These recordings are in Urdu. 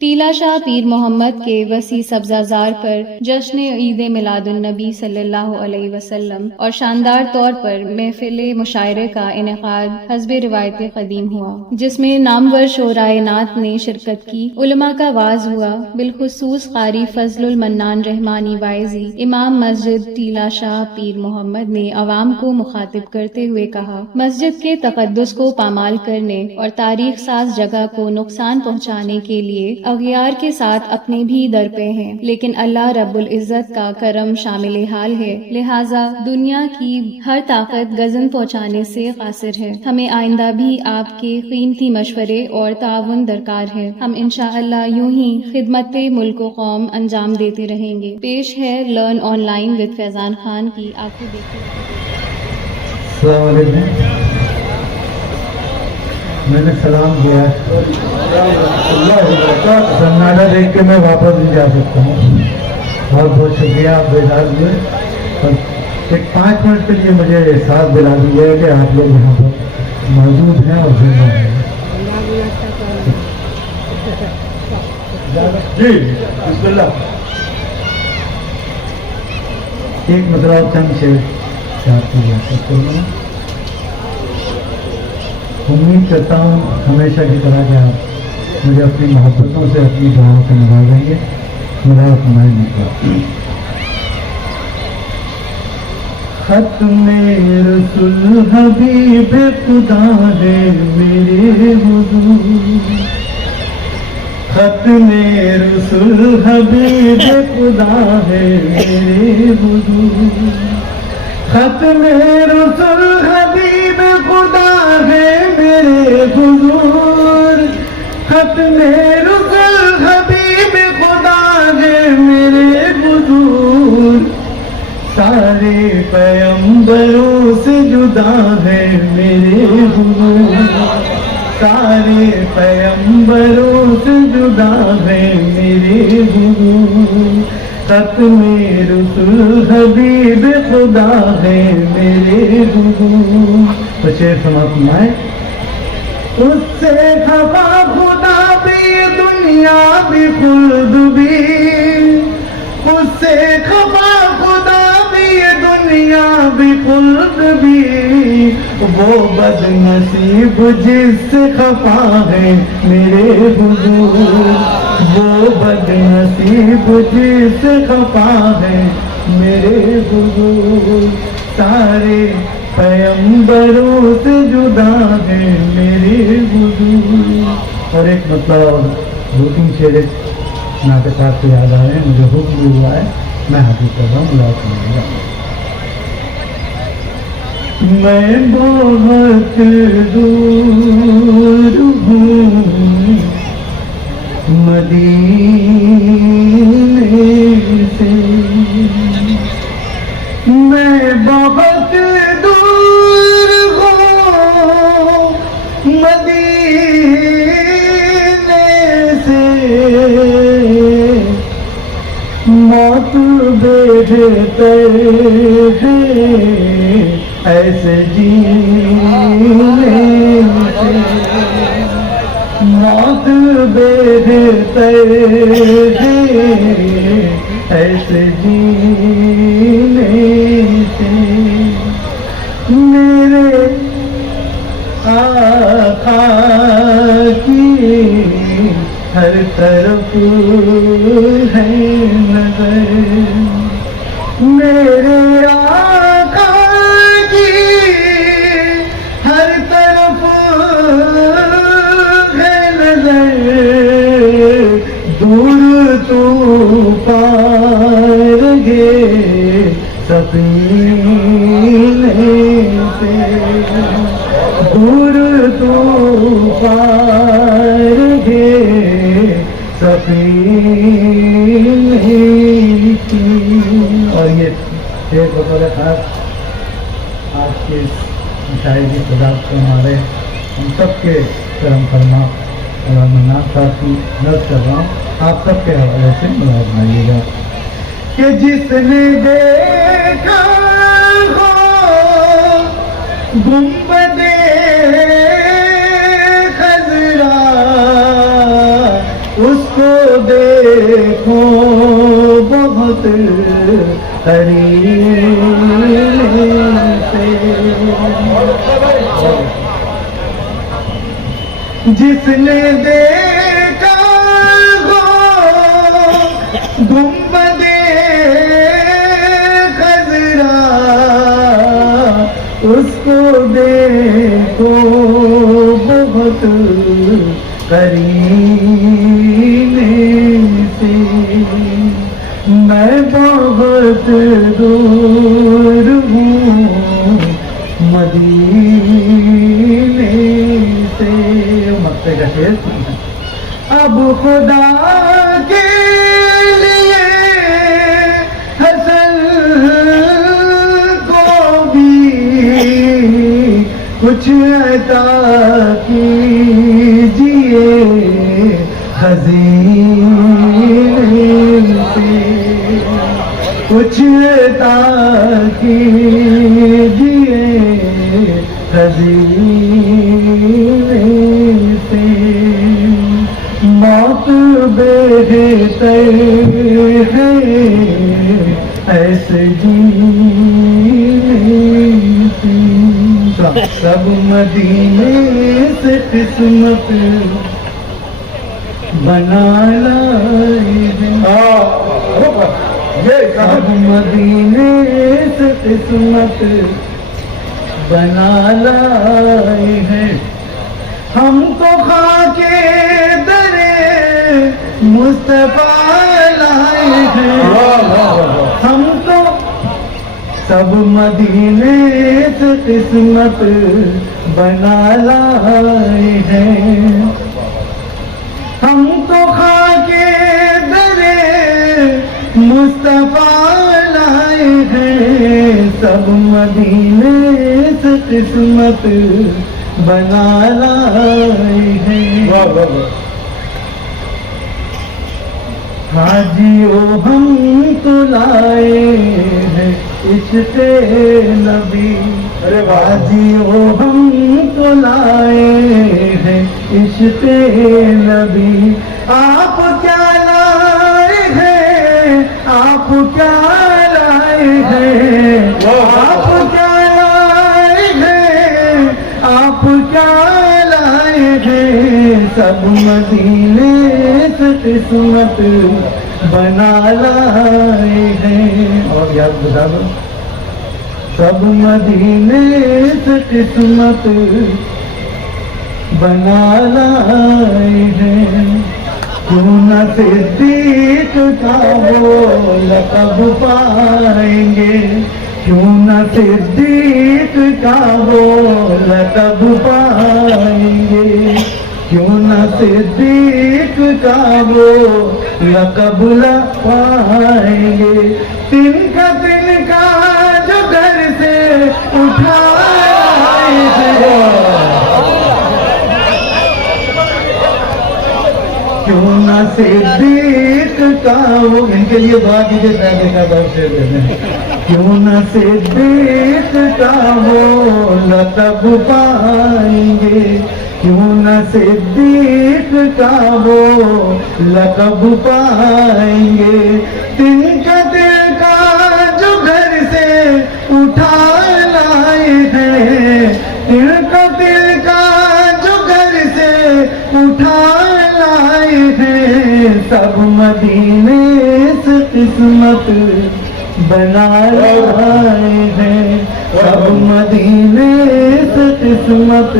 ٹیلا شاہ پیر محمد کے وسیع سبزہ پر جشن عید میلاد النبی صلی اللہ علیہ وسلم اور شاندار طور پر محفل مشاعرے کا انعقاد حسب روایت قدیم ہوا، جس میں نامور شعرائے نعت نے شرکت کی، علماء کا واعظ ہوا۔ بالخصوص قاری فضل المنان رحمانی وائزی امام مسجد ٹیلا شاہ پیر محمد نے عوام کو مخاطب کرتے ہوئے کہا، مسجد کے تقدس کو پامال کرنے اور تاریخ ساز جگہ کو نقصان پہنچانے کے لیے اغیار کے ساتھ اپنے بھی در پہ ہیں، لیکن اللہ رب العزت کا کرم شامل حال ہے، لہٰذا دنیا کی ہر طاقت گزن پہنچانے سے قاصر ہے۔ ہمیں آئندہ بھی آپ کے قیمتی مشورے اور تعاون درکار ہے۔ ہم انشاءاللہ یوں ہی خدمت ملک و قوم انجام دیتے رہیں گے۔ پیش ہے لرن آن لائن وتھ فیضان خان کی آنکھیں دیکھیں۔ السلام علیکم۔ میں نے سلام کیا ہے، سناٹا دیکھ کے میں واپس نہیں جا سکتا ہوں۔ بہت بہت شکریہ، آپ بیدار ہوئے اور ایک 5 منٹ کے لیے مجھے احساس دلا دیا ہے کہ آپ لوگ یہاں پر موجود ہیں اور زندہ ہیں۔ جی بسم اللہ۔ ایک مطلب چند شعر آپ کو یاد کروں، امید کرتا ہوں ہمیشہ کی طرح کہ آپ مجھے اپنی محبتوں سے، اپنی دعاؤں سے نوازیں گے۔ میرا تمہارے مطلب ختم رسول حبیب خدا ہے میرے حضور، ختم رسول حبیب خدا ہے میرے حضور، ختم رسول حبیب خدا ہے میرے حضور، ختم رسول حبیب خدا ہے میرے حضور، سارے پیغمبروں سے جدا ہے میرے حضور، سارے پیغمبروں سے جدا ہے میرے حضور، ختم رسول حبیب خدا ہے میرے حضور۔ تو شعر سماپت ہے، اس سے خفا خدا بھی دنیا بھی خلد بھی، اس سے خفا خدا بھی دنیا بھی خلد بھی، وہ بد نصیب جس سے خفا ہے میرے حضور، وہ بد نصیب جس سے خفا ہے میرے حضور، سارے پیغمبروں سے جدا ہے میرے حضور۔ اور ایک مطلب 2-3 شعر ناطقات سے یاد آ رہے ہیں، مجھے حکم ہوا ہے، میں حاضر کر رہا ہوں، یاد کروں گا۔ میں بہت دور ہوں مدینے سے، میں بہت دور ہوں مدینے سے، موت بہتر ہے ایسے جینے سے، موت بہتر ہے ایسے جینے سے، میرے آقا کی ہر طرف ہے نظر، میرے آقا کی ہر طرف ہے نظر، دور تو پار گے سفینے سے، دور تو پار گے سفینے کی۔ اور یہ ایک بطور خاص آج کے اس شاعری کی خداوت ہمارے ہم سب کے کرم فرما اور منان صاحب کی نظر کر رہا ہوں، آپ سب کے حوالے سے مراد بنائیے گا کہ جس نے دیکھا ہو گنبد خضرا اس کو دیکھو بہت قریب سے، جس نے دیکھا ہو گنبد خضرا، اس کو دیکھو بہت قریب سے، میں بہت دور ہوں مدینے سے۔ مکے کا شعر سننا۔ اب خدا کے لیے حسن کو بھی کچھ عطا کیجیے خزینے سے، کچھ عطا کیجیے خزینے سے، موت بہتر ہے ایسے جینے سے، سب مدینے سے قسمت بنا لائے ہیں، سب مدینے سے قسمت بنا لائے ہیں، ہم تو خاکے درے مصطفیٰ لائے ہیں، ہم تو سب مدینے سے قسمت بنا لائے ہیں، ہم تو خاکے درے مصطفیٰ لائے ہیں، سب مدینے سے قسمت بنا لائے ہیں۔ حاجیوں ہم تو لائے ہیں عشق نبی، حاجیوں ہم تو لائے ہیں عشق نبی، آپ کیا لائے ہیں، آپ کیا لائے ہیں، آپ کیا لائے ہیں، آپ کیا لائے ہیں، سب مدینے سے قسمت بنا لائے ہیں۔ اور یاد بتا دو، سب مدینے سے قسمت بنا لائے ہیں، کیوں نہ صدیق کا وہ لقب پائیں گے، کیوں نہ صدیق کا وہ لقب پائیں گے، کیوں نہ صدیق کا وہ لقب پائیں گے، تن کا جو گھر سے اٹھائے ہیں، کیوں نہ صدیق کا وہ، ان کے لیے دعا کیجیے، میں کا دور سے دینے، کیوں نہ صدیق کا وہ لقب پائیں گے، کیوں نہ صدیق کا وہ لقب پائیں گے، تن کا دل کا جو گھر سے اٹھا لائے ہیں، تن کا دل کا جو گھر سے اٹھا لائے ہیں، سب مدینے سے قسمت بنا لائے ہیں، سب مدینے سے قسمت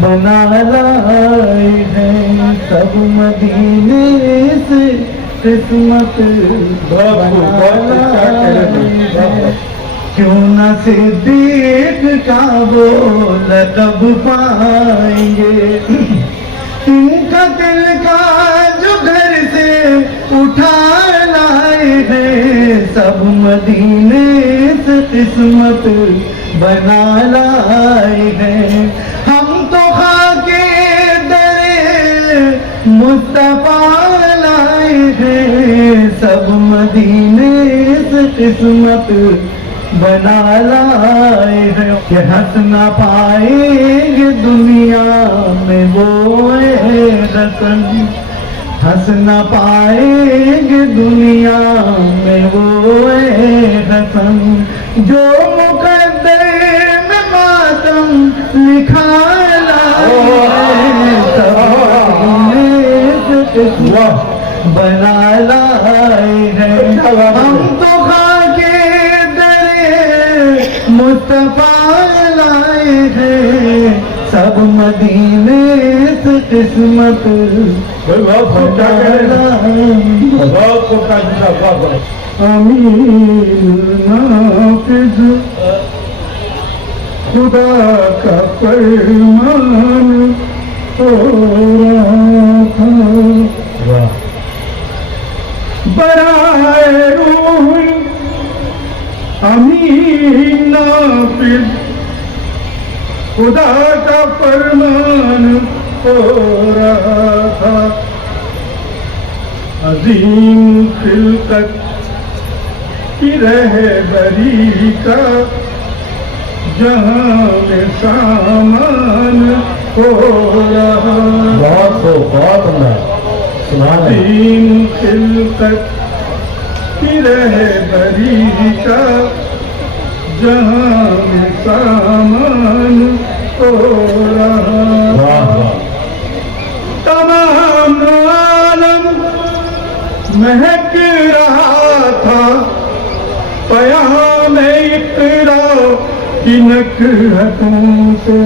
بنا لائے ہیں، سب مدینے سے قسمت بنا لائے ہیں، کیوں نہ صدیق کا وہ لقب پائیں گے، ان کا دل کا جو گھر سے اٹھا لائے ہیں، سب مدینے سے قسمت بنا لائے ہیں، ہم تو خاکے درے مصطفیٰ لائے ہیں، سب مدینے سے قسمت بنا لائے ہیں، کہ ہنس نہ پائیں گے دنیا میں وہ رسن، ہنس نہ پائیں گے دنیا میں وہ حسن جو مقدر میں ماتم لکھا لائے بنا لائے ہیں ہم تو خاک در مصطفیٰ لائے ہیں سب مدینے سے قسمت امین نافذ خدا کا فرمان ہو رہا تھا برائے روح امین نافذ خدا کا فرمان ہو رہا تھا عظیم خلقت کی رہبری کا جہاں میں سامان ہو رہا عظیم خلقت کی رہبری کا جہاں میں سامان ہو رہا تمام عالم مہک رہا تھا پیام اقرا کی نکہتوں سے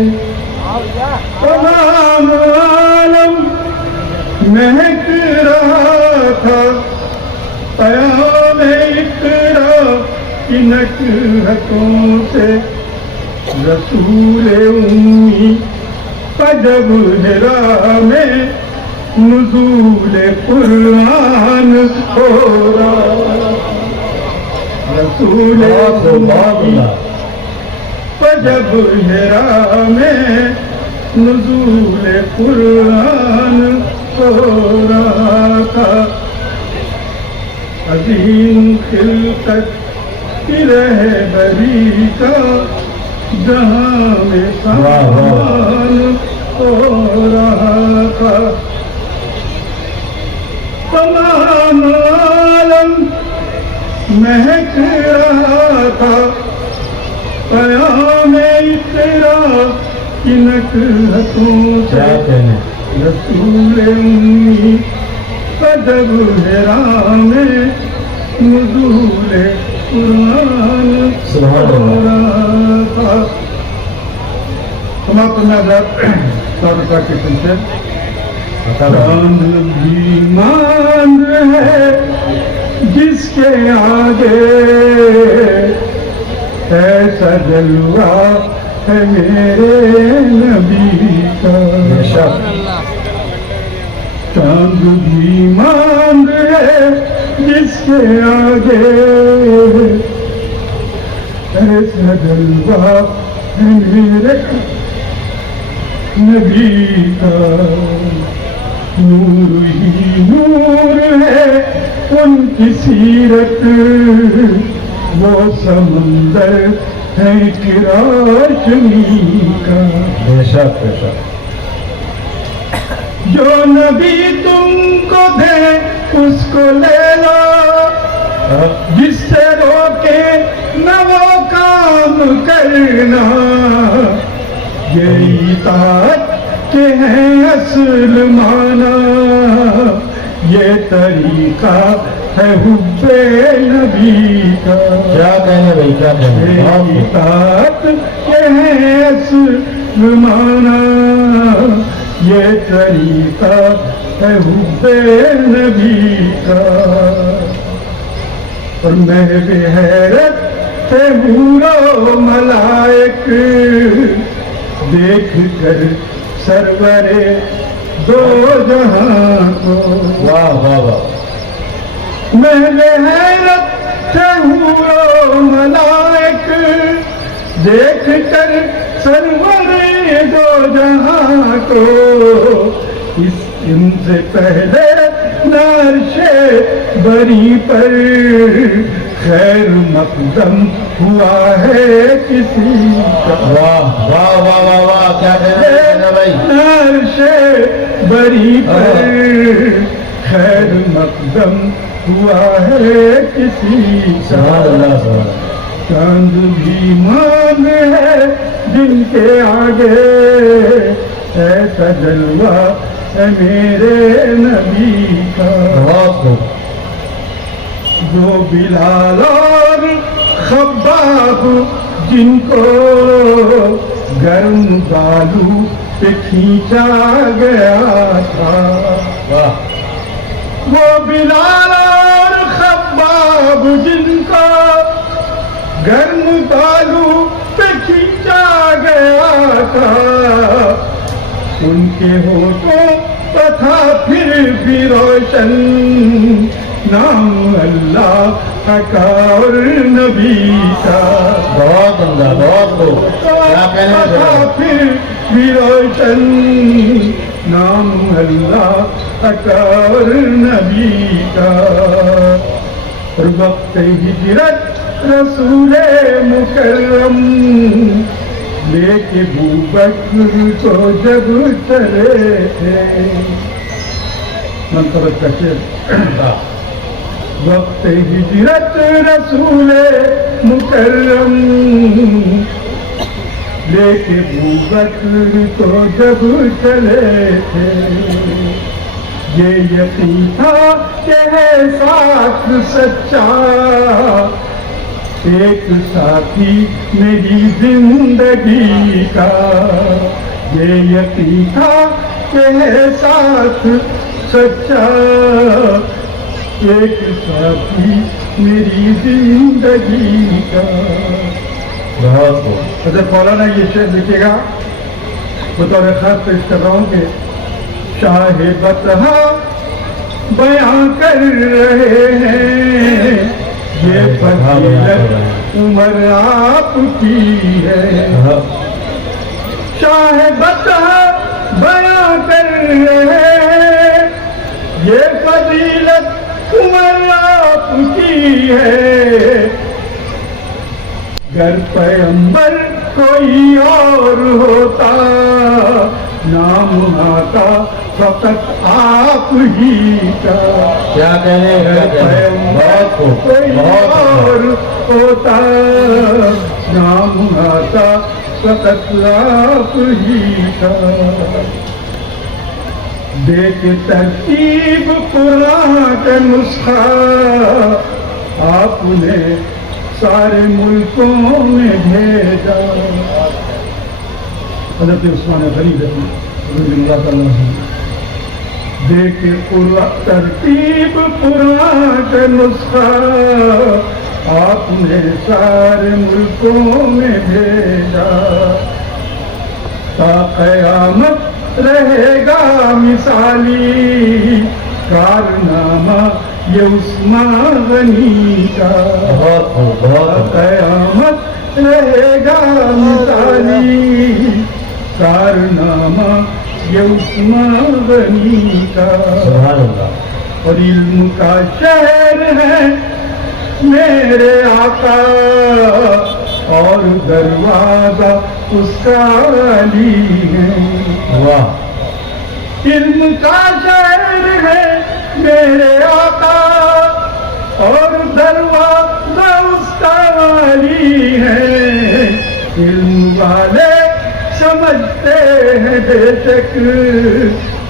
تمام عالم مہک رہا تھا پیام اقرا کی نکہتوں سے رسول امی جب ہرا میں نزول قرآن ہو رہا رسول امی جب ہرا میں نزول قرآن ہو رہا تھا عظیم خلقت کی رہبری کا جہاں میں سامان ہو رہا تھا تمام عالم مہک رہا تھا پیام اقرا کی نکہتوں سے رسول امی جب ہرا میں نزول قرآن ہو رہا تھا سماپت میں حضرت صادقہ کے سنتے چاند بھی ماند ہے جس کے آگے ایسا جلوہ ہے میرے نبی کا چاند بھی ماند ہے جس کے آگے ایسا جلوہ ہے میرے نبی کا نور ہی نور ہے ان کی سیرت وہ سمندر ہے روشنی کا بے شک بے شک جو نبی تم کو دے اس کو لے لو جس سے روکے نہ وہ کام کرنا یہ اطاعت کے ہیں اصل معنی یہ طریقہ ہے حب نبی کا کیا کہنے بھائی کیا کہنے یہ اطاعت کے ہیں اصل معنی یہ طریقہ ہے حب نبی کا اور محو حیرت سے حور و ملائک دیکھ کر سرور دو جہاں کو واہ واہ واہ محو حیرت سے حور و ملائک دیکھ کر سرور دو جہاں کو اس ان سے پہلے نعرش بری پر خیر مقدم ہوا ہے کسی کا واہ واہ واہ واہ واہ کیا کہنے بھائی نعرش بری پر خیر مقدم ہوا ہے کسی سبحان کا، اللہ سبحان اللہ چاند بھی مان ہے جن کے آگے، ایسا جلوہ ہے میرے نبی کا۔ بہت خوب وہ بلال اور خباب جن کو گرم بالو پہ کھینچا گیا تھا، واہ وہ بلال اور خباب جن کو گرم بالو پہ کھینچا گیا تھا، ان کے ہونٹوں پر تھا پھر بھی روشن نام اللہ کا اور نبی کا، بہت عمدہ بہت خوب کیا کہنے تھا ہیں پھر بھی روشن نام اللہ کا اور نبی کا۔ اور وقت ہجرت رسول مکرم لے کے بوبکر کو جب چلے تھے، منتبت کا شعر، وقت ہجرت رسول مکرم لے کے بوبکر کو جب چلے تھے، یہ یقین تھا کہ ہے ساتھ سچا ایک ساتھی میری زندگی کا، یہ یقین تھا کہ ہے ساتھ سچا ایک ساتھی میری زندگی کا۔ بہت خوب حضرت مولانا یہ شعر لکھے گا، بطور خاص پیش کر رہا ہوں کہ شاہ بطحا بیاں کر رہے ہیں، یہ فضیلت عمر آپ کی ہے، شاہ بطحا بیاں کر رہے ہیں، یہ فضیلت عمر آپ کی ہے، گر پیغمبر کوئی اور ہوتا نام آتا فقط آپ ہی کا، کیا کہنے ہیں کیا کہنے ہیں بہت خوب کوئی بہت اور عمدہ ہوتا نام آتا فقط آپ ہی کا۔ دیکھ ترتیب قرآن کا نسخہ آپ نے سارے ملکوں میں بھیجا، حضرت عثمان غنی رضی اللہ تعالیٰ عنہ، دیکھ ترتیب قرآن کا نسخہ آپ نے سارے ملکوں میں بھیجا، تا قیامت رہے گا مثالی کارنامہ یہ عثمان غنی کا، بہت خوب بہت قیامت رہے گا مثالی کارنامہ یہ عثمان غنی کا، سبحان اللہ اور علم کا شہر ہے میرے آقا اور دروازہ اس کا علی ہے، واہ علم کا شہر ہے میرے آقا اور دروازہ اس کا علی ہے، علم والے سمجھتے ہیں بے شک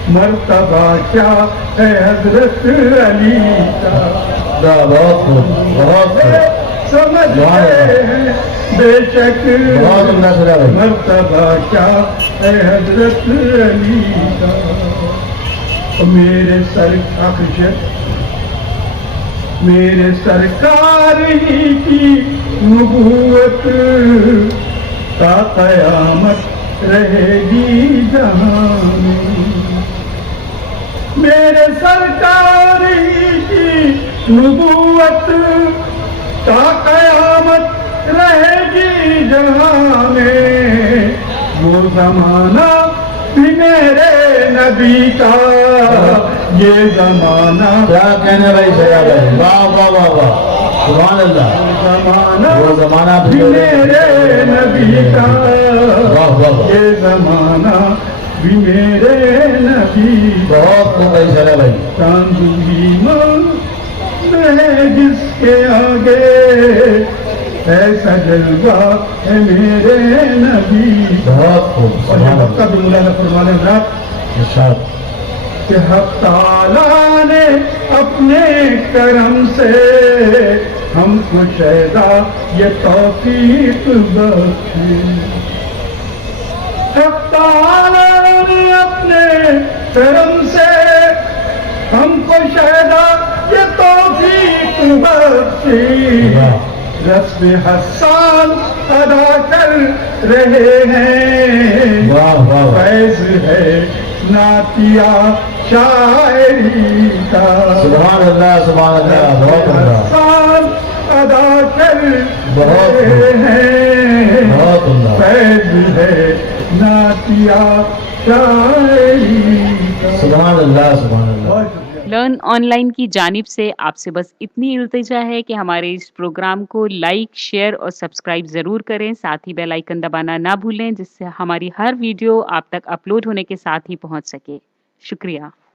مرتبہ کیا ہے حضرت علی کا، بہت خوب بہت خوب سمجھتے ہیں بے شک بہت عمدہ سنا بھائی مرتبہ کیا ہے حضرت علی کا۔ میرے میرے سرکار ہی کی نبوت تا قیامت رہے گی جہاں میں، میرے سرکار ہی کی نبوت تا قیامت رہے گی جہاں میں، وہ زمانہ بھی میرے نبی کا یہ زمانہ کیا کہنے بھائی سیا بھائی واہ واہ واہ واہ سبحان اللہ زمانہ وہ زمانہ بھی بھی میرے نبی کا واہ واہ واہ یہ زمانہ بھی میرے نبی بہت خوب اشارہ بھائی. چاندی میں جس کے آگے ایسا جلوہ ہے میرے نبی. بہت خوب. اور یہ وقت بھی مولانا فرمانے رات ارشاد. کہ حق تعالیٰ نے اپنے کرم سے ہم کو شہدا یہ توفیق بخشی. حق تعالیٰ نے اپنے کرم سے ہم کو شہدا یہ توفیق بخشی. رسم حسان ادا کر رہے ہیں. واہ واہ واہ. فیض ہے نعتیہ شاعری کا. سبحان اللہ سبحان اللہ. بہت عمدہ. حسان ادا کر بہت رہے ہیں. بہت عمدہ. فیض ہے نعتیہ شاعری کا. سبحان اللہ سبحان اللہ. بہت شکریہ. لرن آن لائن کی جانب سے آپ سے بس اتنی التجا ہے کہ ہمارے اس پروگرام کو لائک، شیئر اور سبسکرائب ضرور کریں. ساتھ ہی بیل آئیکن دبانا نہ بھولیں جس سے ہماری ہر ویڈیو آپ تک اپلوڈ ہونے کے ساتھ ہی پہنچ سکے. شکریہ.